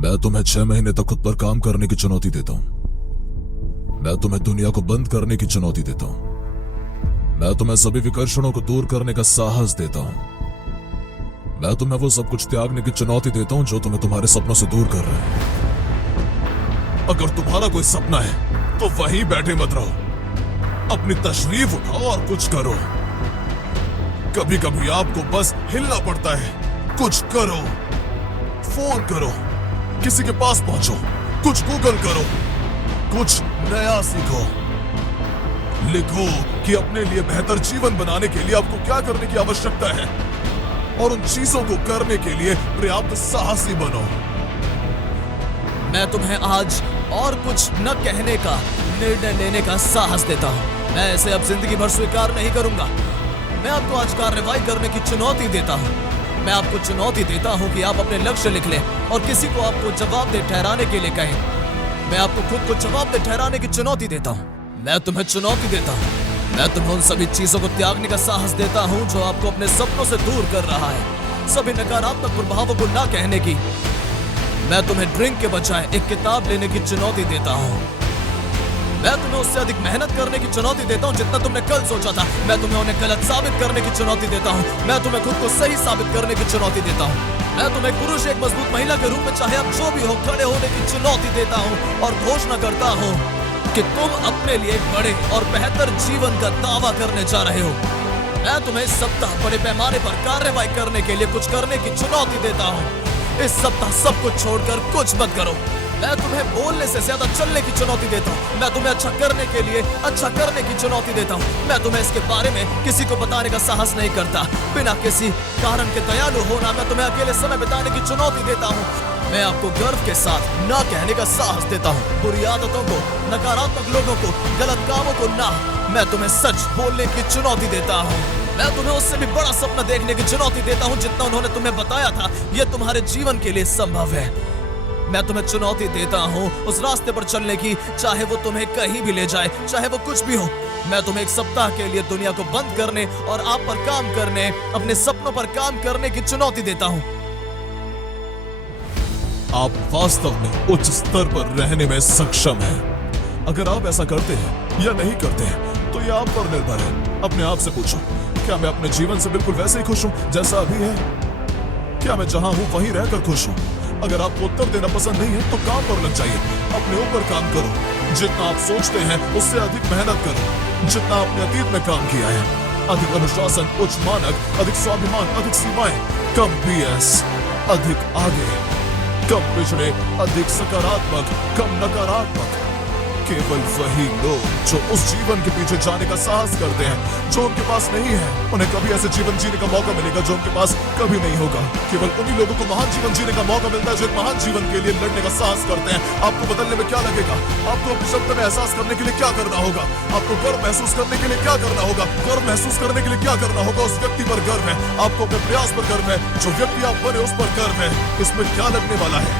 मैं तुम्हें 6 महीने तक खुद पर काम करने की चुनौती देता हूं। मैं तुम्हें दुनिया को बंद करने की चुनौती देता हूं। मैं तुम्हें सभी विकर्षणों को दूर करने का साहस देता हूं। मैं तुम्हें वो सब कुछ त्यागने की चुनौती देता हूं जो तुम्हें तुम्हारे सपनों से दूर कर रहा है। अगर तुम्हारा कोई सपना है तो वहीं बैठे मत रहो, अपनी तशरीफ उठाओ और कुछ करो। कभी कभी आपको बस हिलना पड़ता है। कुछ करो, फोन करो, किसी के पास पहुंचो, कुछ गूगल करो, कुछ नया सीखो। लिखो कि अपने लिए बेहतर जीवन बनाने के लिए आपको क्या करने की आवश्यकता है और उन चीजों को करने के लिए पर्याप्त साहसी बनो। मैं तुम्हें आज और कुछ न कहने का निर्णय लेने का साहस देता हूँ। मैं इसे अब जिंदगी भर स्वीकार नहीं करूंगा। मैं आपको आज कार्रवाई करने की चुनौती देता हूँ। मैं आपको चुनौती देता हूँ कि आप अपने लक्ष्य लिख लें और किसी को आपको जवाबदेह ठहराने के लिए कहें। मैं आपको खुद को जवाबदेह ठहराने की चुनौती देता हूँ। मैं तुम्हें चुनौती देता हूँ। मैं तुम्हें उन सभी चीजों को त्यागने का साहस देता हूँ जो आपको अपने सपनों से दूर कर रहा है। सभी नकारात्मक प्रभावों को ना कहने की। मैं तुम्हें ड्रिंक के बजाय एक किताब लेने की चुनौती देता हूँ। मैं तुम्हें उससे अधिक मेहनत करने की चुनौती देता हूँ जितना तुमने कल सोचा था। मैं तुम्हें उन्हें गलत साबित करने की चुनौती देता हूँ। मैं तुम्हें खुद को सही साबित करने की चुनौती देता हूँ। मैं तुम्हें पुरुष एक मजबूत महिला के रूप में चाहे आप जो भी हो खड़े होने की चुनौती देता हूँ और घोषणा करता हूँ कि तुम अपने लिए एक बड़े और बेहतर जीवन का दावा करने जा रहे हो। मैं तुम्हें इस सप्ताह बड़े पैमाने पर कार्रवाई करने के लिए कुछ करने की चुनौती देता हूँ। इस सप्ताह सब कुछ छोड़कर कुछ मत करो। मैं तुम्हें बोलने से ज्यादा चलने की चुनौती देता हूँ। मैं तुम्हें अच्छा करने के लिए अच्छा करने की चुनौती देता हूँ। मैं तुम्हें इसके बारे में किसी को बताने का साहस नहीं करता। बिना किसी कारण के दयालु होना, मैं तुम्हें अकेले समय बिताने की चुनौती देता हूँ। मैं आपको गर्व के साथ ना कहने का साहस देता हूँ। बुरी आदतों को, नकारात्मक लोगों को, गलत कामों को ना। मैं तुम्हें सच बोलने की चुनौती देता हूँ। मैं तुम्हें उससे भी बड़ा सपना देखने की चुनौती देता हूँ जितना उन्होंने तुम्हें बताया था यह तुम्हारे जीवन के लिए संभव है। मैं तुम्हें चुनौती देता हूँ उस रास्ते पर चलने की, चाहे वो तुम्हें कहीं भी ले जाए, चाहे वो कुछ भी हो। मैं तुम्हें एक सप्ताह के लिए दुनिया को बंद करने और आप पर काम करने, अपने सपनों पर काम करने की चुनौती देता हूँ। आप वास्तव में उच्च स्तर पर रहने में सक्षम हैं। अगर आप ऐसा करते हैं या नहीं करते हैं तो यह आप पर निर्भर है। अपने आप से पूछो, क्या मैं अपने जीवन से बिल्कुल वैसे ही खुश हूँ जैसा अभी है? क्या मैं जहां हूं वहीं रहकर खुश हूँ? अगर आपको उत्तर देना पसंद नहीं है तो काम पर लग जाइए। अपने ऊपर काम करो। जितना आप सोचते हैं उससे अधिक मेहनत करो। जितना आपने अतीत में काम किया है, अधिक अनुशासन, उच्च मानक, अधिक स्वाभिमान, अधिक सीमाएं, कम BS, अधिक आगे, कम पिछड़े, अधिक सकारात्मक, कम नकारात्मक। केवल वही लोग जो उस जीवन के पीछे जाने का साहस करते हैं जो उनके पास नहीं है, उन्हें कभी ऐसे जीवन जीने का मौका मिलेगा जो उनके पास कभी नहीं होगा। केवल उन्हीं लोगों को महान जीवन जीने का मौका मिलता है जो एक महान जीवन के लिए लड़ने का साहस करते हैं। आपको बदलने में क्या लगेगा? आपको अपनी क्षमता में एहसास करने के लिए क्या करना होगा? आपको गर्व महसूस करने के लिए क्या करना होगा? गर्व महसूस करने के लिए क्या करना होगा? उस व्यक्ति पर गर्व है। आपको अपने प्रयास पर गर्व है। जो व्यक्ति आप बने उस पर गर्व है। इसमें क्या लगने वाला है?